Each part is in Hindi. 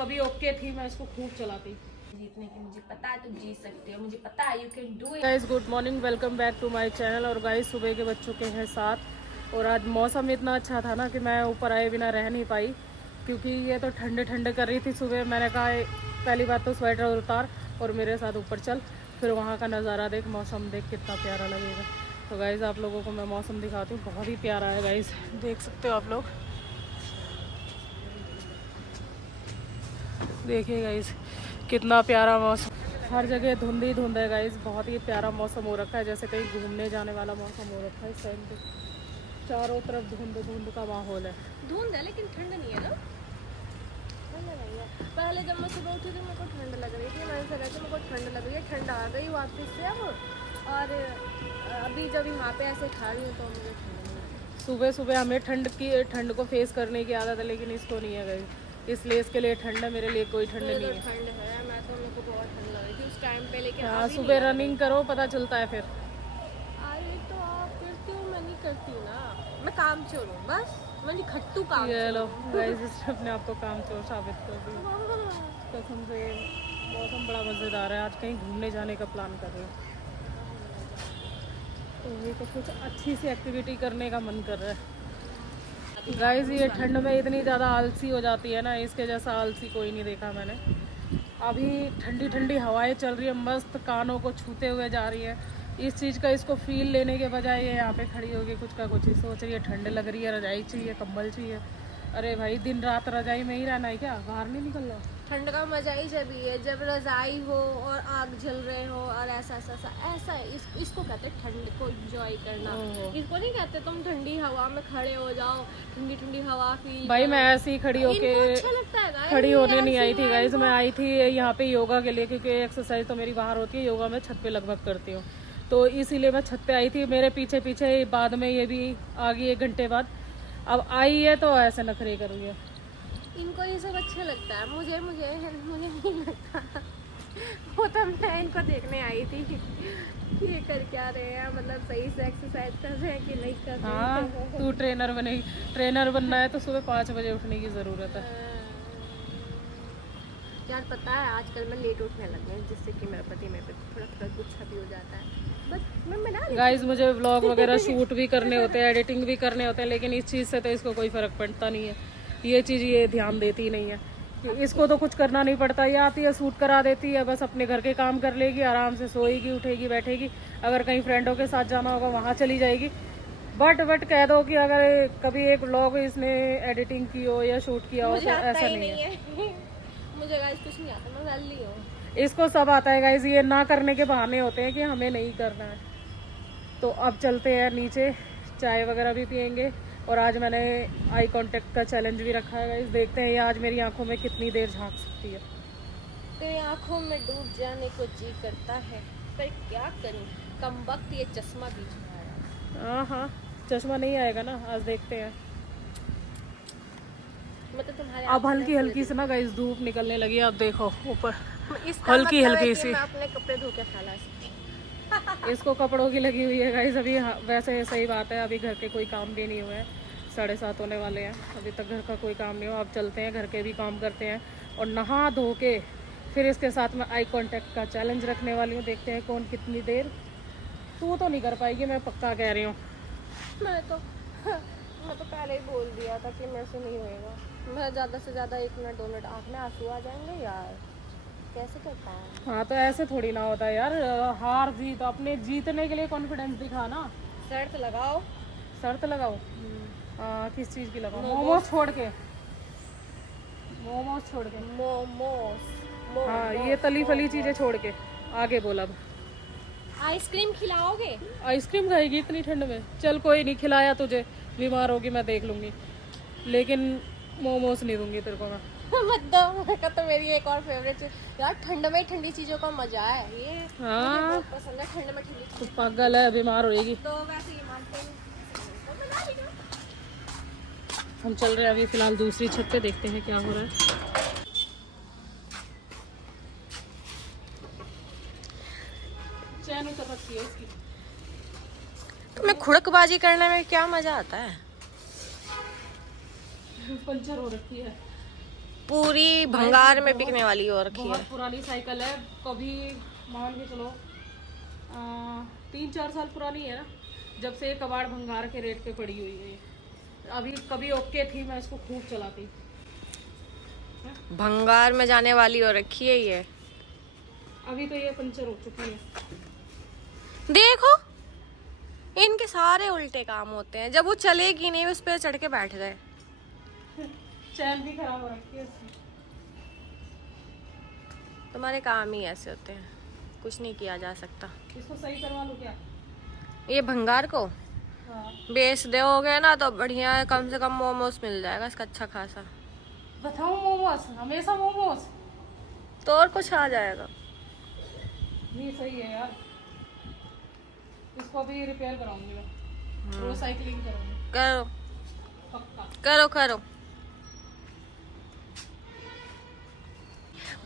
कभी ओके थी मैं इसको खूब चलाती। जीतने की मुझे पता है, तुम जीत सकते हो, मुझे पता है, you can do it. Guys good morning, welcome back to my channel. और गाइस सुबह के बज चुके हैं 7 और आज मौसम इतना अच्छा था ना कि मैं ऊपर आए बिना रह नहीं पाई, क्योंकि ये तो ठंडे ठंडे कर रही थी सुबह। मैंने कहा पहली बात तो स्वेटर उतार और मेरे साथ ऊपर चल, फिर वहाँ का नज़ारा देख, मौसम देख कितना प्यारा लगेगा। तो गाइस आप लोगों को मैं मौसम दिखाती हूँ, बहुत ही प्यारा है गाइस, देख सकते हो आप लोग। देखिए गाइस कितना प्यारा मौसम, हर जगह धुंध ही धुंध है गाइस, बहुत ही प्यारा मौसम हो रखा है, जैसे कहीं घूमने जाने वाला मौसम हो रखा है इस टाइम पे। चारों तरफ धुंध धुंध का माहौल है। धुंध है लेकिन ठंड नहीं है ना, ठंड नहीं है। पहले जब मैं सुबह उठी थी मेरे को ठंड लग रही थी, मैंने सोचा मेरे को ठंड लग रही है, ठंड आ गई वापस से अब। और अभी जब यहाँ पे ऐसे खा रही हूँ तो मुझे ठंड नहीं है। सुबह सुबह हमें ठंड को फेस करने की आदत है, लेकिन इसको नहीं है गाइस, इसलिए इसके लिए ठंड है, मेरे लिए कोई ठंड नहीं है। ठंड है, मैं तो मेरे को बहुत ठंड लग रही थी उस टाइम पे, लेकिन हाँ अभी सुबह नहीं। रनिंग करो पता चलता है फिर। अरे तो आप करती हो, मैं नहीं करती ना, मैं काम चोर हूँ बस, मैं खट्टू काम ये लो चोर हूँ। गाइस इसने अपने आप को काम चोर साबित कर दिया कसम से। मौसम बड़ा मज़ेदार है, आज कहीं घूमने जाने का प्लान कर रहे हैं, तो ये तो कुछ अच्छी सी एक्टिविटी करने का मन कर रहा है। गाइस ये ठंड में इतनी ज़्यादा आलसी हो जाती है ना, इसके जैसा आलसी कोई नहीं देखा मैंने। अभी ठंडी ठंडी हवाएं चल रही है, मस्त कानों को छूते हुए जा रही है। इस चीज़ का इसको फील लेने के बजाय ये यहाँ पे खड़ी होगी कुछ का कुछ ही सोच रही है, ठंड लग रही है, रजाई चाहिए, कंबल चाहिए। अरे भाई दिन रात रजाई में ही रहना है क्या, बाहर नहीं निकलना। ठंड का मजा ही जब ही है जब रजाई हो और आग जल रहे हो और ऐसा ऐसा है। इसको कहते हैं ठंड को एंजॉय करना। इसको नहीं कहते तुम ठंडी हवा में खड़े हो जाओ, ठंडी ठंडी हवा फील। भाई मैं ऐसी खड़ी होके अच्छा लगता है गाइस, खड़ी होने नहीं आई थी गाइस, मैं आई थी यहाँ पे योगा के लिए, क्योंकि एक्सरसाइज तो मेरी बाहर होती है, योगा मैं छत पे लगभग करती हूँ, तो इसीलिए मैं छत पे आई थी। मेरे पीछे पीछे बाद में ये भी आ गई 1 घंटे बाद, अब आई है तो ऐसे नखरे कर रही है। इनको ये सब अच्छा लगता है, मुझे नहीं लगता। वो तो मैं इनको देखने आई थी कि ये कर क्या रहे हैं, मतलब सही से एक्सरसाइज कर रहे हैं कि नहीं कर रहे हैं। हाँ तू ट्रेनर बनेगी, ट्रेनर बनना है तो सुबह 5 बजे उठने की ज़रूरत है। यार पता है आजकल मैं लेट उठने लग गई, जिससे कि मेरा पति मेरे पे थोड़ा थोड़ा गुस्सा भी हो जाता है, बट मैं मना नहीं। गाइस मुझे व्लॉग वगैरह शूट भी करने होते हैं, एडिटिंग भी करने होते हैं, लेकिन इस चीज़ से तो इसको कोई फ़र्क पड़ता नहीं है, ये चीज़ ये ध्यान देती ही नहीं है कि इसको तो कुछ करना नहीं पड़ता। ये आती है शूट करा देती है, बस अपने घर के काम कर लेगी, आराम से सोएगी, उठेगी, बैठेगी, अगर कहीं फ्रेंडों के साथ जाना होगा वहाँ चली जाएगी। बट कह दो कि अगर कभी एक व्लॉग इसने एडिटिंग की हो या शूट किया हो तो ऐसा नहीं है। मुझे गाइस कुछ नहीं आता, मैं वेली हूँ। इसको सब आता है गाइस, ये ना करने के बहाने होते हैं कि हमें नहीं करना है। तो अब चलते हैं नीचे, चाय वगैरह भी पियेंगे, और आज मैंने आई कांटेक्ट का चैलेंज भी रखा है गाइस, देखते हैं ये आज मेरी आंखों में कितनी देर झांक सकती है। तेरी आंखों में डूब जाने को जी करता है, पर क्या करूं, कमबख्त ये चश्मा बीच में आया। हाँ चश्मा नहीं आएगा ना, आज देखते हैं। मतलब तुम्हारे अब हल्की हल्की से ना गाइस धूप निकलने लगी है, अब देखो ऊपर इसका हल्की मतलब है हल्की कि सी। मैं अपने कपड़े धो के फैला सकती। इसको कपड़ों की लगी हुई है गाइस अभी। वैसे सही बात है, अभी घर के कोई काम भी नहीं हुए हैं, 7:30 होने वाले हैं, अभी तक घर का कोई काम नहीं हुआ। अब चलते हैं घर के भी काम करते हैं, और नहा धो के फिर इसके साथ में आई कांटेक्ट का चैलेंज रखने वाली हूँ, देखते हैं कौन कितनी देर। तू तो नहीं कर पाएगी, मैं पक्का कह रही हूँ। मैं तो पहले ही बोल दिया था कि मेरे से नहीं होएगा। मैं ज़्यादा से ज़्यादा 1 मिनट 2 मिनट, आँख में आंसू आ जाएंगे यार, कैसे कर पाऊँ। हाँ तो ऐसे थोड़ी ना होता है यार, हार जीत अपने जीतने के लिए कॉन्फिडेंस दिखाना। शर्त लगाओ। शर्त लगाओ? किस चीज़ की लगाओ? मोमोज छोड़ के, मोमोज छोड़ के। मोमोज। हाँ ये तली फली चीज़ें छोड़ के आगे बोला। अब आइसक्रीम खिलाओगे? आइसक्रीम खाएगी इतनी ठंड में? चल कोई नहीं, खिलाया तुझे, बीमार होगी मैं देख लूँगी, लेकिन मोमोज नहीं दूंगी तेरे को मैं। मत दो, तो मेरी एक और फेवरेट चीज यार, ठंड में ठंडी चीजों का मजा है ये। हाँ मुझे बहुत पसंद है ठंड में ठंडी तू पागल है, बीमार होएगी। तो वैसे ही मानते हैं तो बना लीजिए। हम चल रहे हैं अभी फिलहाल दूसरी छत पे, देखते हैं क्या हो रहा है। चैन उतर रखी है इसकी। तुम्हें खुड़कबाजी करने में क्या मजा आता है? पंचर हो रखी है। पूरी भंगार में बिकने वाली हो रखी है। बहुत पुरानी साइकिल है, कभी मान के चलो 3-4 साल पुरानी है ना, जब से ये कबाड़ भंगार के रेट पे पड़ी हुई है। अभी कभी ओके थी, मैं इसको खूब चलाती। भंगार में जाने वाली हो रखी है ये। अभी तो ये पंचर हो चुकी है। देखो इनके सारे उल्टे काम होते हैं, जब वो चलेगी नहीं उस पर चढ़ के बैठ गए। चैन भी खराब हो रखी है इसकी। तुम्हारे काम ही ऐसे होते हैं, कुछ नहीं किया जा सकता। इसको सही करवा लो क्या? ये भंगार को हाँ। बेच दोगे ना तो बढ़िया, कम से कम मोमोज मिल जाएगा इसका अच्छा खासा। बताओ मोमोज, हमेशा मोमोज तो और कुछ आ जाएगा। ये सही है यार, इसको भी रिपेयर कराऊंगी मैं, रिसाइकलिंग करूंगी करो पक्का। करो करो।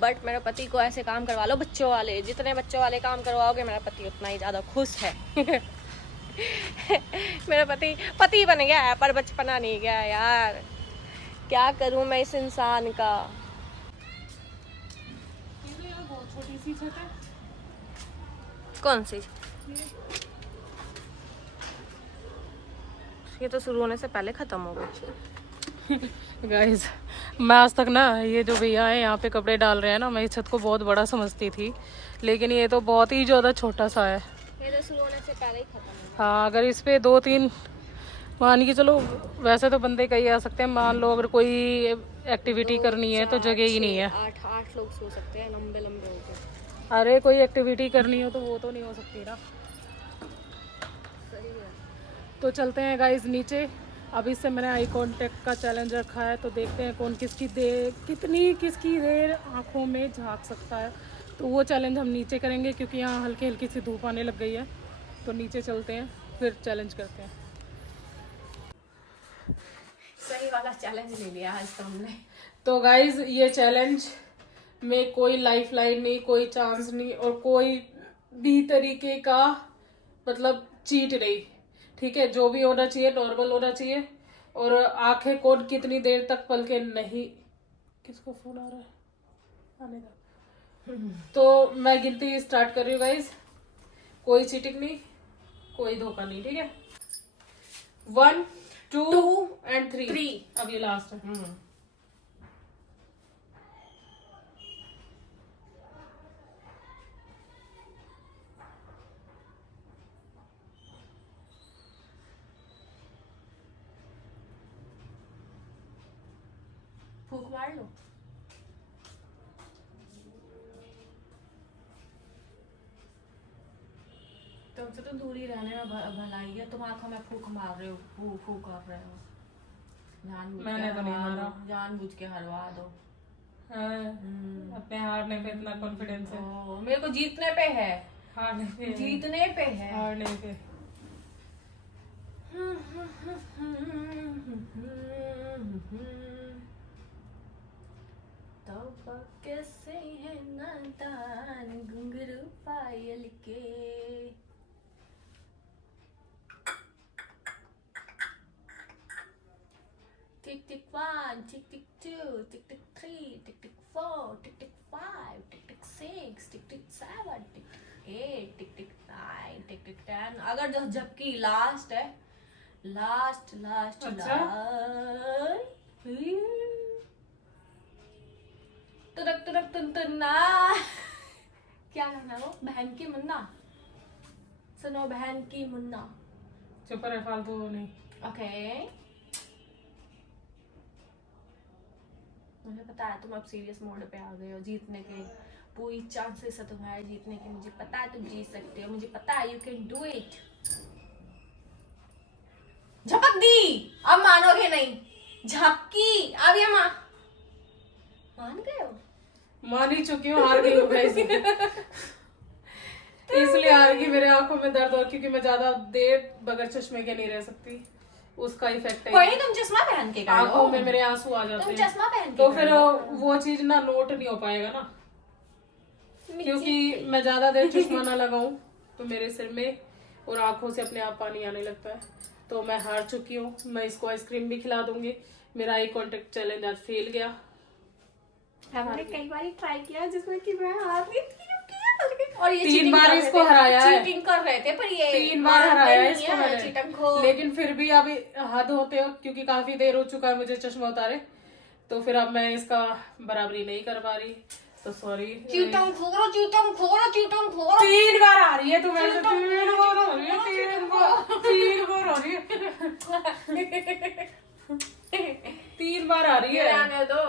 बट मेरे पति को ऐसे काम करवा लो, बच्चों वाले, जितने बच्चों वाले काम करवाओगे मेरा पति उतना ही ज्यादा खुश है। मेरा पति बन गया है पर बचपना नहीं गया यार, क्या करूं मैं इस इंसान का। ये तो यार बहुत छोटी सी छत है। कौन सी? ये तो शुरू होने से पहले खत्म हो गई। गाइस मैं आज तक ना ये जो भैया है यहाँ पे कपड़े डाल रहे हैं ना, मैं इस छत को बहुत बड़ा समझती थी, लेकिन ये तो बहुत ही ज़्यादा छोटा सा है। ये तो शुरू होने से पहले ही खत्म। हाँ, अगर इस पे 2-3 मान के चलो, वैसे तो बंदे कई आ सकते हैं, मान लो अगर कोई एक्टिविटी करनी है तो जगह ही नहीं है। 8 लोग सो सकते हैं लंबे लंबे होकर। अरे कोई एक्टिविटी करनी हो तो वो तो नहीं हो सकती ना। सही है। तो चलते हैं गाइस नीचे। अभी से मैंने आई कांटेक्ट का चैलेंज रखा है, तो देखते हैं कौन किसकी देर आंखों में झांक सकता है। तो वो चैलेंज हम नीचे करेंगे, क्योंकि यहाँ हल्की हल्की सी धूप आने लग गई है। तो नीचे चलते हैं, फिर चैलेंज करते हैं। सही वाला चैलेंज ले लिया आज तो हमने। तो गाइज ये चैलेंज में कोई लाइफ लाइन नहीं, कोई चांस नहीं, और कोई भी तरीके का मतलब चीट नहीं, ठीक है। जो भी होना चाहिए नॉर्मल होना चाहिए। और आंखें कौन कितनी देर तक पलके नहीं। किसका फोन आ रहा है? आने दो। तो मैं गिनती स्टार्ट कर रही हूँ गाइज। कोई चीटिंग नहीं, कोई धोखा नहीं, ठीक है। 1 2 and 3। अब ये लास्ट है। फूक मार लो। तुमसे तो दूरी रहने में भलाई है, तुम आंखों में फूक मार रहे हो, फूक कर रहे हो। मैंने तो नहीं मारा। जानबूझ के हरवा दो। अपने हारने पे इतना कॉन्फिडेंस है। मेरे को जीतने पे है, हारने पे जीतने पे है। हारने पे तो कैसे है नादान घुंघरू पायल के। टिक टिक 1, टिक टिक 2, टिक टिक 3, टिक टिक 4, टिक टिक 5, टिक टिक 6, टिक टिक 7, टिक टिक 8, टिक टिक 9, टिक टिक 10। अगर जो जबकि लास्ट है, लास्ट लास्ट अच्छा? तुरक तुरक तुन तुन्ना। क्या गाना वो? बहन की मुन्ना, सुनो बहन की मुन्ना। चुप रहे, फालतू नहीं। ओके मुझे पता है तुम अब सीरियस मोड पे आ गए हो, जीतने के पूरी चांसेस है तुम्हारे जीतने की। मुझे पता है तुम जीत सकते हो, मुझे पता है यू कैन डू इट। झपक दी, अब मानोगे नहीं। झपकी, अब ये मान गए हो। मान ही चुकी हूँ, हार गई हूँ गाइस। इसलिए हार गई, मेरे आंखों में दर्द हो, क्योंकि मैं ज्यादा देर बगैर चश्मे के नहीं रह सकती, उसका इफेक्ट है। कोई नहीं, तुम चश्मा पहन के कर लो। आंखों में मेरे आंसू आ जाते तुम हैं, चश्मा पहन के तो कर फिर लो। वो चीज ना नोट नहीं हो पाएगा ना, क्योंकि मैं ज्यादा देर चश्मा ना लगाऊं तो मेरे सिर में और आंखों से अपने आप पानी आने लगता है। तो मैं हार चुकी हूँ। मैं इसको आइसक्रीम भी खिला दूंगी। मेरा आई कांटेक्ट चैलेंज आज फेल गया। हमने कई बार ट्राई किया जिसमें कि मैं हार रही थी और ये 3 बार इसको हराया है, चीटिंग कर रहे थे पर ये 3 बार हराया है इसको मैंने, चीटिंग। लेकिन फिर भी अभी हद होते हो क्योंकि काफी देर हो चुका है मुझे चश्मा उतारे, तो फिर अब मैं इसका बराबरी नहीं कर पा रही, तो सॉरी। चीटिंग खोरो 3 बार आ रही है तुम्हें, 3 बार हो रही है, 3 बार हो रही है, 3 बार आ रही है। आने दो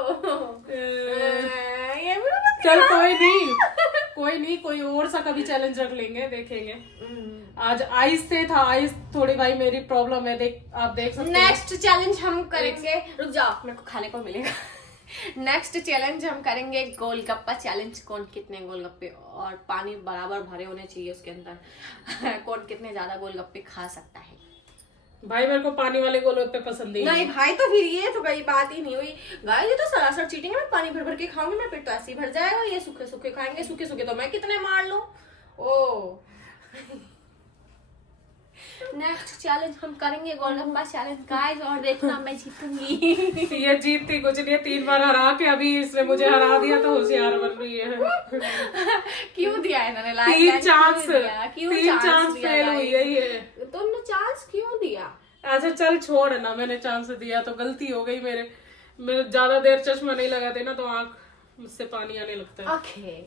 ये भी चल कोई नहीं, कोई और सा कभी चैलेंज रख लेंगे, देखेंगे। आज आइस से था, आइस थोड़ी भाई मेरी प्रॉब्लम है, आप देख सकते हैं। नेक्स्ट चैलेंज हम करेंगे, रुक जाओ मेरे को खाने को मिलेगा। नेक्स्ट चैलेंज हम करेंगे गोलगप्पा चैलेंज। कौन कितने गोलगप्पे, और पानी बराबर भरे होने चाहिए उसके अंदर, कौन कितने ज्यादा गोलगप्पे खा सकता है। भाई मेरे को पानी वाले गोलगप्पे पसंद नहीं भाई, तो फिर ये तो कोई बात ही नहीं हुई गाइस, ये तो सरासर चीटिंग है। मैं पानी भर भर के खाऊंगी, मैं पेट तो ऐसे ही भर जाएगा। ये सूखे सूखे खाएंगे, सूखे सूखे तो मैं कितने मार लूं। ओ नेक्स्ट चैलेंज हम करेंगे गोलगप्पा चैलेंज गाइस, और देखना मैं जीतूंगी। ये जीतती कुछ नहीं है, 3 बार हरा के अभी इसने मुझे हरा दिया तो होशियार बन रही है। क्यों दिया इन्होंने? 3 चांस चांस फेल हुई है ये। तुमने चांस क्यों दिया? अच्छा चल छोड़ ना, मैंने चांस दिया तो गलती हो गई मेरे ज्यादा देर चश्मा नहीं लगाते ना तो आंख मुझसे पानी आने लगता है। ओके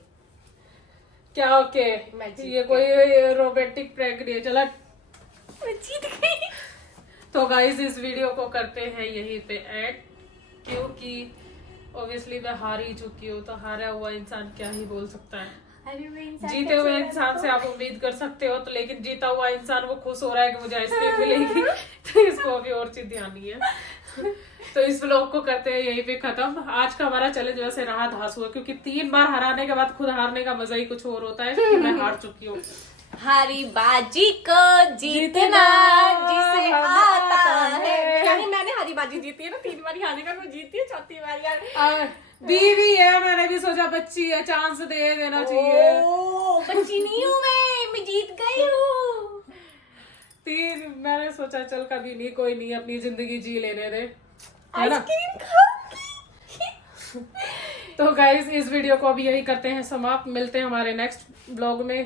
क्या ओके? ये कोई रोबोटिक प्रैंक नहीं है। चला मैं जीत गई। तो गाइस इस वीडियो को करते हैं यहीं पे ऐड, क्योंकि ऑब्वियसली मैं हार ही चुकी हूँ, तो हारा हुआ इंसान क्या ही बोल सकता है। जीते हुए इंसान से आप उम्मीद कर सकते हो, तो लेकिन जीता हुआ इंसान वो खुश हो रहा है कि मुझे आइसक्रीम मिलेगी, तो इसको अभी और चीज ध्यानी है। तो इस व्लॉग को करते हैं यहीं पे खत्म। आज का हमारा चैलेंज वैसे रहा धांसू, क्योंकि 3 बार हराने के बाद खुद हारने का मजा ही कुछ और होता है, क्योंकि मैं हार चुकी हूँ। हारी बाजी को जीतना जिसे आता है, यानी मैंने हरी बाजी जीती है ना, 3 बार हारने का मैं जीती है, 4थी बार यार। बीवी है, मैंने भी सोचा बच्ची है, चांस दे देना चाहिए। बच्ची नहीं हूँ मैं जीत गई हूँ। 3 मैंने सोचा चल कभी नहीं, कोई नहीं, अपनी जिंदगी जी लेने दे, है ना। आइसक्रीम खाऊंगी। तो गाइस इस वीडियो को अभी यही करते हैं समाप्त, मिलते हैं हमारे नेक्स्ट ब्लॉग में।